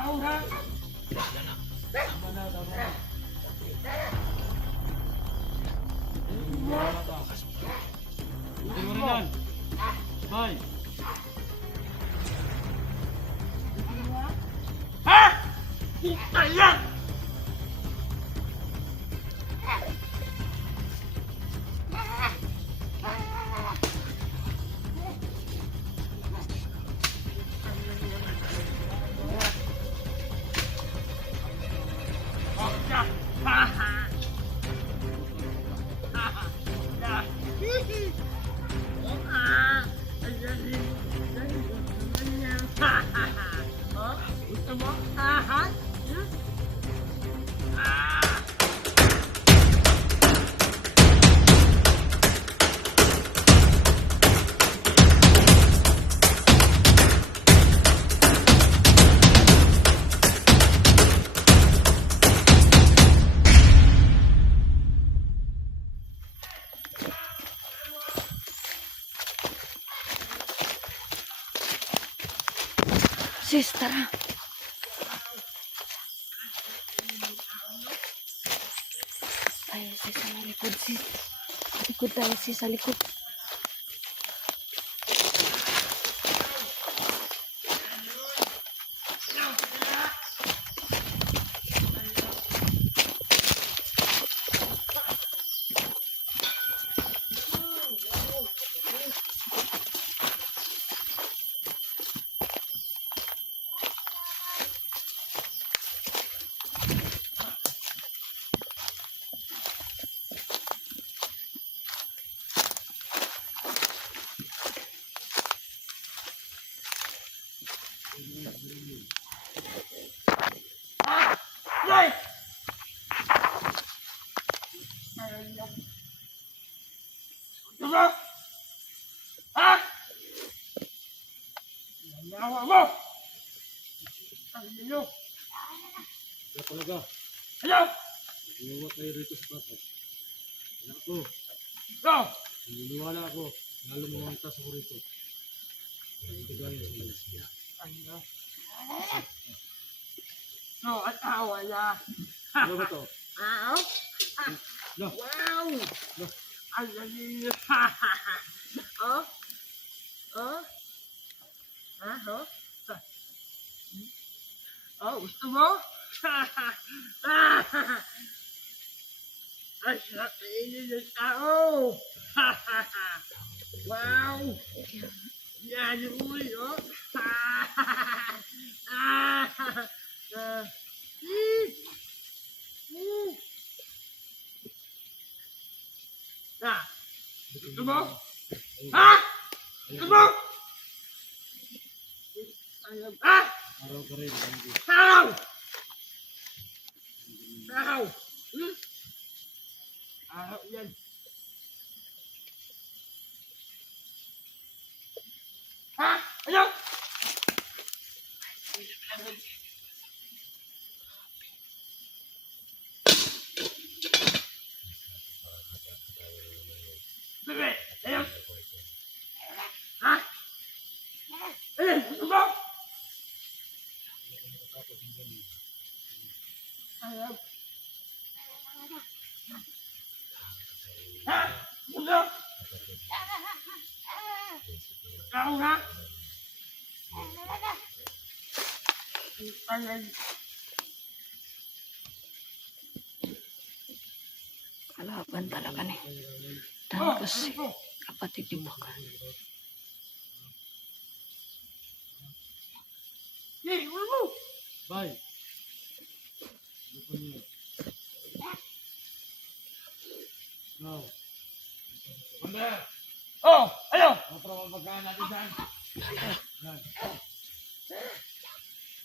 Ha? Tama na, tama na. Buti mo rin yan. Bye. Ha? Puta yan! ऐसा लिखो Nangawa mo! Ang inyo! Kaya talaga, Ayaw! ginawa kayo rito sa bata. Kaya ako, Go! naniniwala ako, na lumawangtas ako rito. Ito galing sa Malaysia. Ano? No, at awa ya. Ano ba to? Wow! No. Wow! No. Ang galing! Oh? Oh? Ah, oh? Oh, gusto mo? Ay, sarap na inyo ng tao! wow! Yan yung uli, oh! Ah! Ah! Hmm! Hmm! Ah! Gusto mo? Ha? Gusto mo? Ayun. Ah! Araw ka rin. Ow! Ow! Hmm? Araw yan. Ha? Ano? Bebe, ayun. Ha? Eh, gusto mo? Ayun. Ha? Gusto? Ako na? Ayun. Kalaban talaga ni. Tapos si kapatid ni Baka. Ulo mo! Bye! Ano? No. Wanda! Oh, ayun! Ano ang pagkain natin dyan? Yan.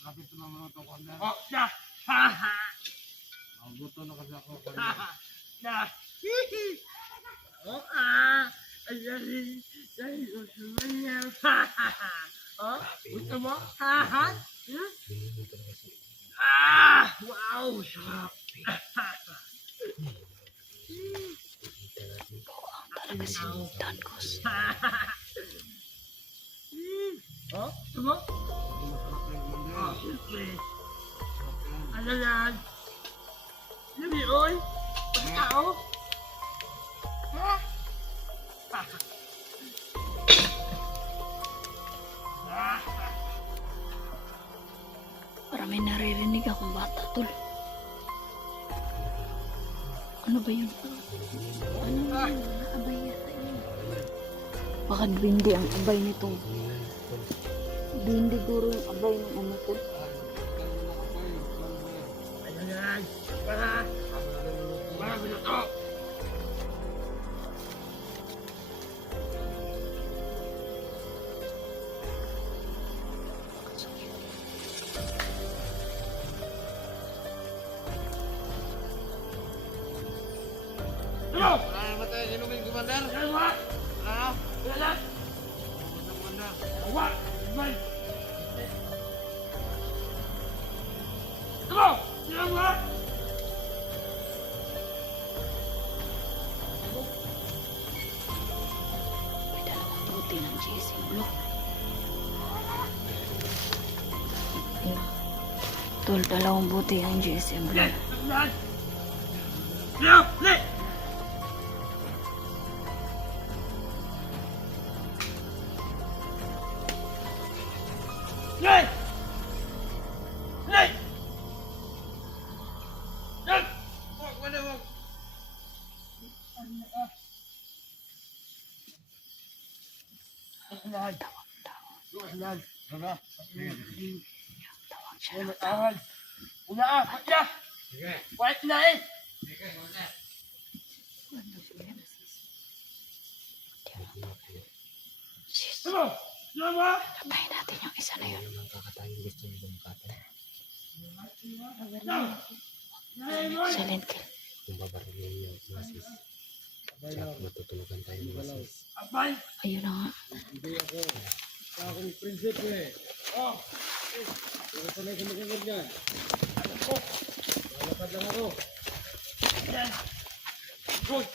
Lapit na mga to kanda. Oh, na. Ha ha. Nabuto na kasi ako. Ha ha. Na. Hihi. Oh ah. Ayari. Dahil gusto mo niya. Ha ha ha. Oh, gusto mo? Ha ha. Hmm? Ah, wow, sarap. Si Dancos. Oh, gusto mo? Masarap yan, Commander. Ah, siyempre. Ano yan? Lumi, oy! Pagkao? Ha? Para may naririnig akong bata, tol. Ano ba yun? Ano ba yun? Abay yata yun. Baka hindi ang abay nitong. Hindi guro yung abay ng ano ko. Ano yan? Para! Para! Ano? Tol, dalawang buti ang GSM Blue. Yan! Yan! Tawag, Yan! Wala. tawag siya. Una ahal! Una ah! Kaya! Sige. Wait na eh! Sige. Sis, Ano? Ano natin yung isa na yun. Yan! Yan! Silent kill. Abay! Ayun na nga. Hindi ako. Sa akong prinsipe eh. Oh! Ko sanay sa makinig niyan. Lalakad lang ako. Yan! Good!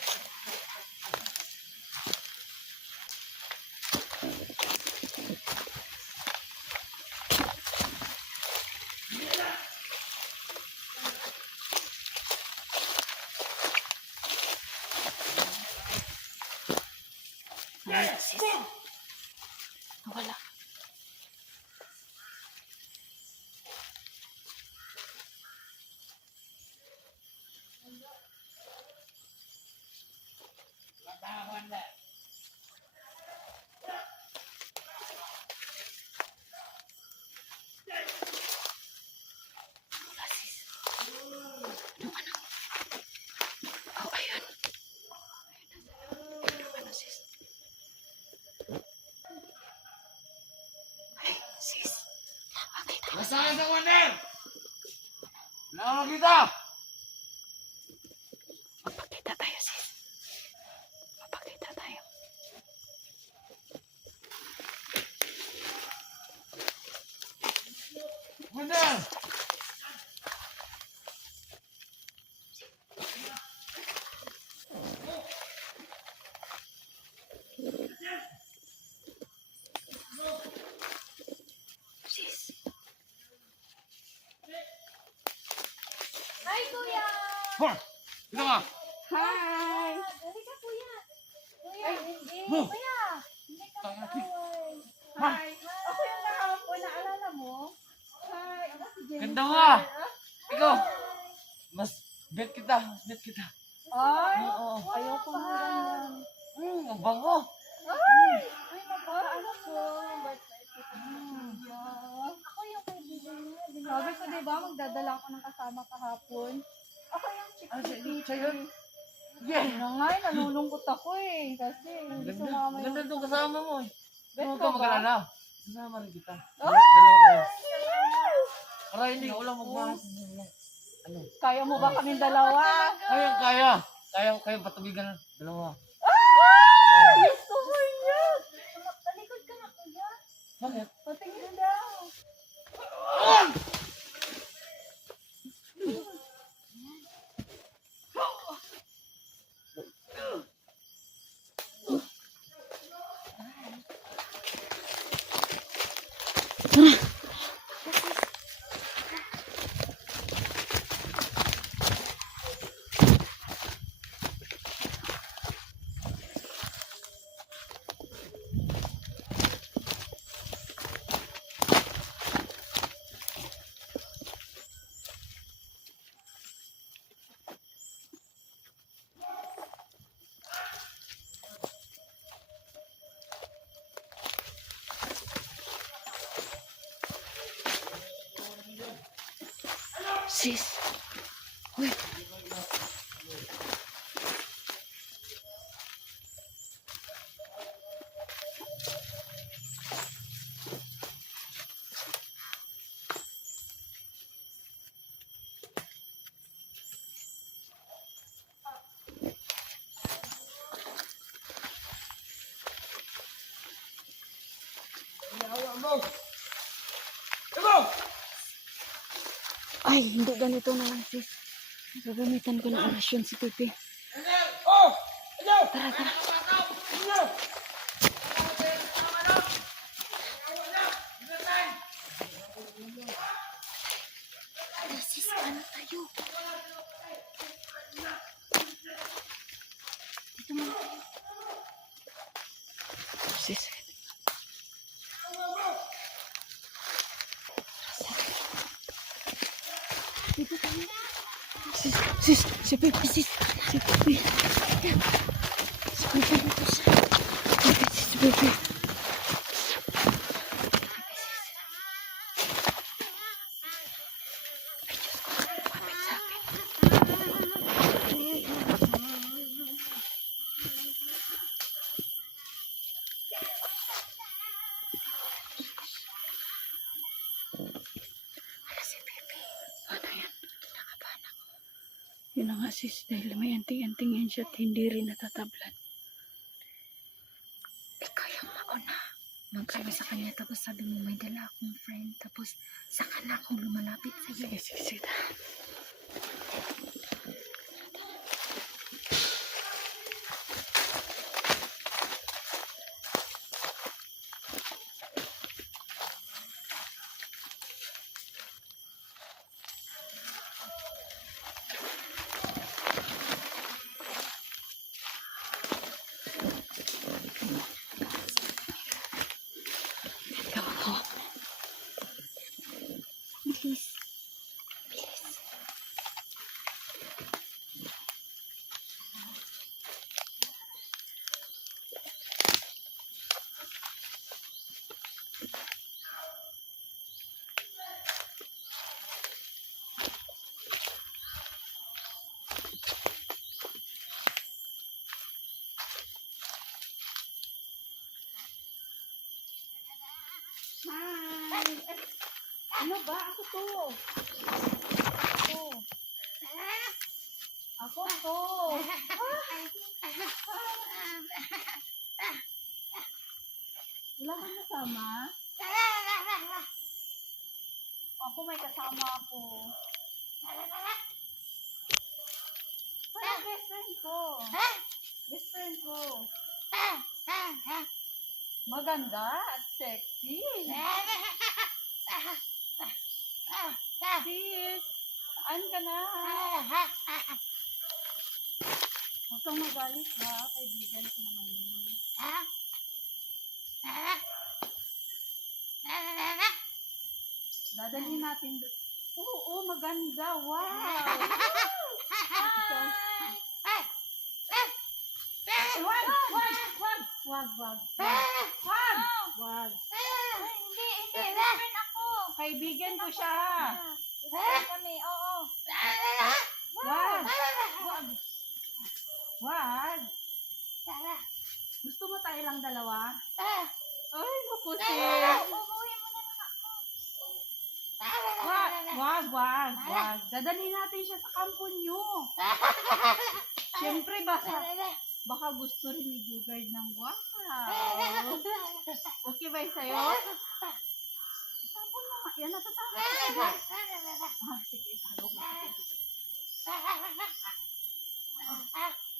Sis. Okay, tayo. Nasaan sa Commander? Wala akong makita. Magpakita tayo, sis. Magpakita tayo. Commander! Sis. Hi, Kuya! Hoy! Dito ka! Hi! Dali ka, Kuya! Kuya, hindi. Oh. Kuya! Hindi ka kaway. Hi! Ako yung nakahapon, naalala mo? Hi! Ako si Jennifer. Ganda mo ah. Ikaw! Mas bet kita, mas bet kita. Ay! Oo. Ayoko na ganyan. Hmm, ang bango. Ay! Ay, nagpaano ko. Ko. Ako yung kaibigan niya. Sabi ko, di ba, magdadala ako ng kasama kahapon. Ako yung Ah, siya- Peter. siya yun? Yeah! Ano nga, eh, nalulungkot ako eh. Kasi hindi Ganda, sumama ganda yung... itong kasama mo eh. Huwag ka mag-alala. Sasama rin kita. Oh! Dalawa kayo. Para hindi ko lang magmahal. Ano? Kaya mo ba kaming dalawa? Kaya, kaya. Kaya, kaya patubigan ng dalawa. Ah! Gusto ko yan! Talikod ka na, kuya. Bakit? Patingin daw. Sis. Uy. Ganito na lang sis. Gagamitan ko ng orasyon si Pipi. Tara, tara. Tara, Juste, j'ai pas précis. J'ai pas pu. Yun na nga sis, dahil may anting-anting yan siya at hindi rin natatablan. Ikaw yung mauna. Magsabi sa kanya tapos sabi mo may dala akong friend tapos saka na akong lumalapit sa iyo. Sige, sige, sige. Ano ba? Ako to. Ako. Ako to. Wala kang kasama? Ako may kasama ako. Parang best friend ko. Best friend ko. Maganda at sexy. Sis, saan ka na? Huwag kang magalit ha. Kaibigan ko naman yun. Dadalhin natin. Oo, oo, maganda. Wow! Ikaw- Eh, Wag! Wag! Wag! Wag! Wag! Wag! Wag! Wag! Hindi, hindi. Best friend ako. Kaibigan ko siya. Best friend kami, oo. Wag! Wag! Wag! Gusto mo tayo lang dalawa? Ay, ako, sis. Umuwi mo na lang ako. Wag, wag, wag, wag. Dadalhin natin siya sa kampo niyo. Siyempre, baka, baka gusto rin ni Bugard ng wow. Okay ba sa'yo? Itapon mo nga. Yan, natatakot ka. Ah, sige, itago mo.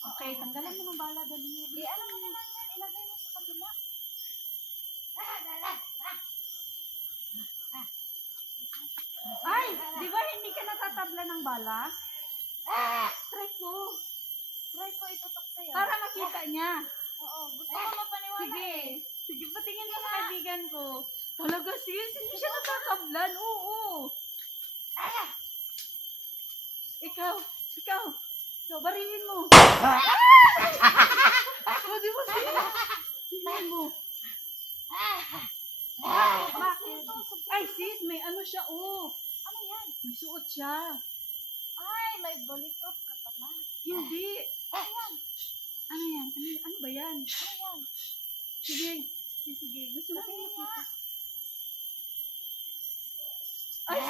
Okay, tanggalan mo ng bala, dali. Di, ano mo na lang yan. Ilagay mo sa kabila. Ay, di ba hindi ka natatabla ng bala? Try ko. Try ko itutok sa'yo. Para makita niya. Oo, gusto ko mapaniwala. Sige. Sige, patingin mo sa kaibigan ko. Talaga, sige, hindi siya natatablan. Oo. Ikaw, ikaw. Ikaw, barilin mo. O, di ba sige? Tingnan mo. Bakit? Ay, sis, may ano siya, oh. Ano yan? May suot siya. Ay, may bulletproof ka pala. Hindi. Ano yan? Ano yan? Ano, ano ba yan? Ano yan? Sige. Sige, sige. Gusto mo Sabihin makita? Ay,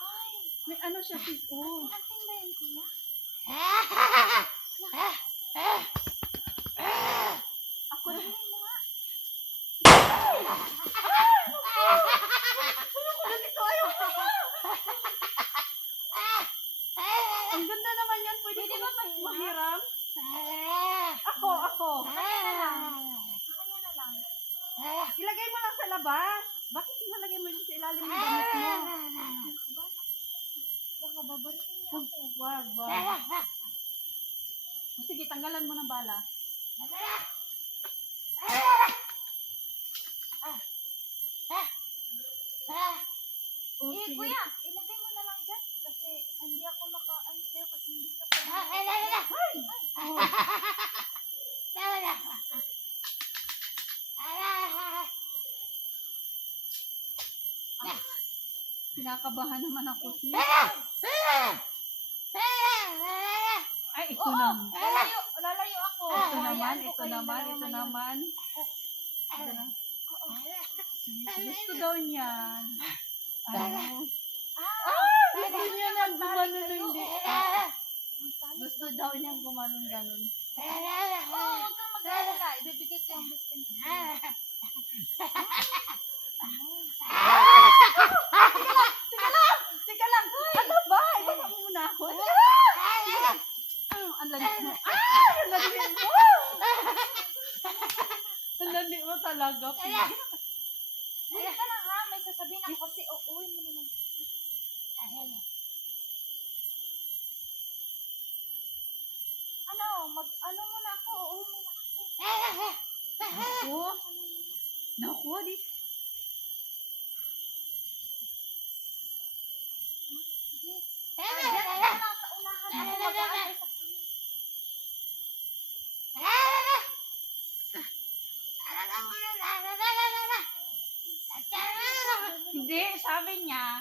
Ay, may ano siya, sis. Oh. anting ba yan, kuya? Ako. Sabihin mo nga. Ganito ayaw ko. Ang ganda naman yan. Pwede Pwede ko ba mahiram? Ako, ako. Kanya na lang. Kanya na lang. Ilagay mo lang sa labas. Bakit ilalagay mo yun sa ilalim ng damit mo? Baka babaritin niya ako. wag, wag. O sige, tanggalan mo ng bala. O Eh, sige. kuya, ilagay mo na lang dyan. Kasi hindi ako maka-ano sa'yo kasi hindi ka pa. Oh. Kinakabahan naman ako sis. Ay, ito Oo, naman. lalayo, lalayo ako. Ito naman, ko ito kayong naman, dalawa ito ngayon. naman. Ito na. Oo. Gusto daw niyan. Ano? Ah, Gusto niya na gumano ng hindi. Gusto daw niya gumanon ganon. Oo, huwag kang mag-alala. Ibibigay ko yung best friend ko sa'yo. Teka lang! Ano ba? Ibaba mo muna ako. Ah, ang landi mo. Ah! Ang landi mo! Ang landi mo talaga. Uwi ka na ha, may sasabihin ako kasi uuwi mo na lang. Ano, mag, ano muna ako, uuwi muna ako. Naku. Naku, di. Sige. Ah, diyan ka na sa unahan. Ako mag-aantay sa kanya. Hindi, sabi niya,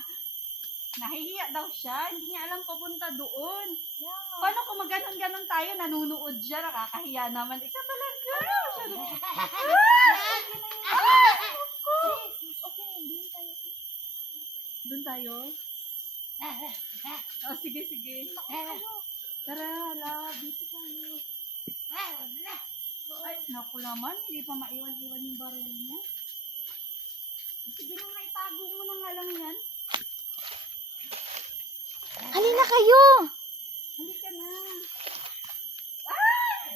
nahihiya daw siya. Hindi niya alam papunta doon. Yan. Paano kung maganon-ganon tayo, nanunood siya, nakakahiya naman. Ikaw talaga. Masyado. Sis, sis, okay na yun. Doon tayo. Oh, sige, sige. Tara, hala, dito tayo. Ay, naku naman, hindi pa maiwan-iwan yung baril niya. Sige na nga, itago mo na nga lang yan. Halina kayo! Halika na. Ay!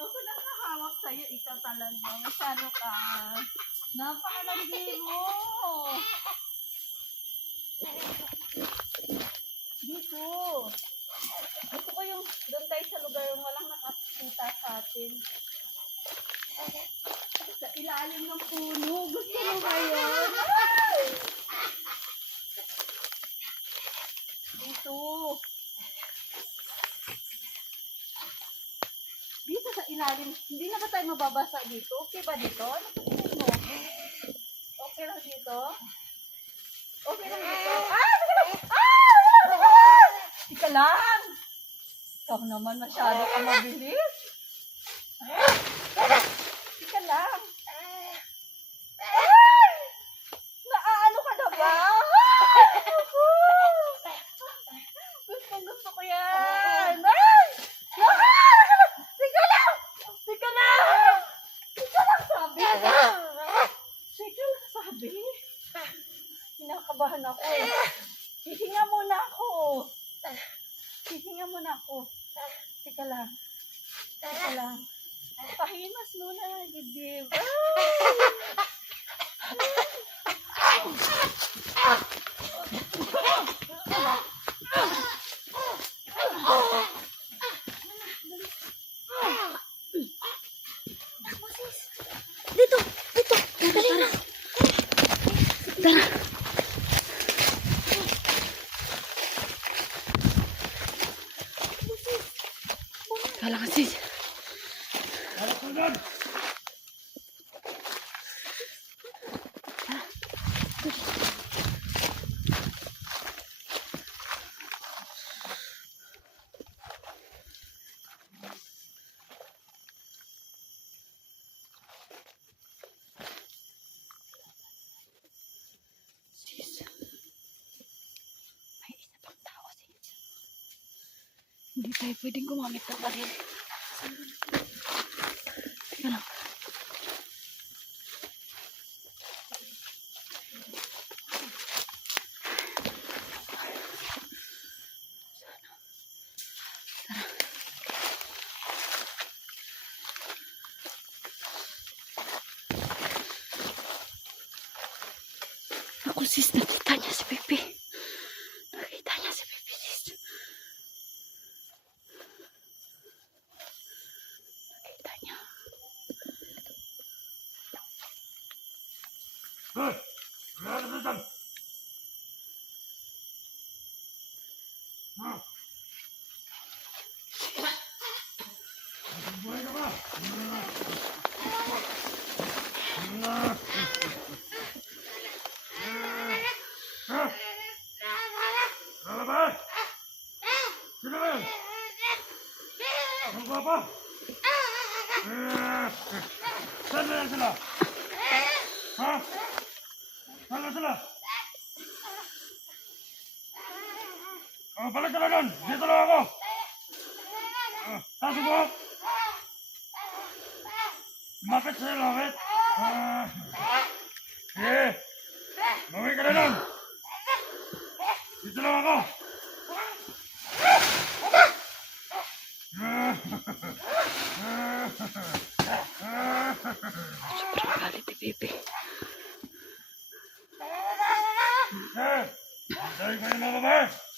Ako na nakahawak ikaw talaga. Masyado ka. Napakalandi mo. Dito. Gusto ko yung doon tayo sa lugar yung walang nakakita sa atin. Sa ilalim ng puno. Gusto mo ba yun? Dito. Dito sa ilalim. Hindi na ba tayo mababasa dito? Okay ba dito? Ano mo? Okay lang dito? Okay lang dito? Ah! Teka lang! Ah! Ika lang! Ikaw naman masyado ka mabilis. Ika lang. akin. Teka lang. バイバイ! Sobrang galit ni Bebe. Antay kayo mga babae!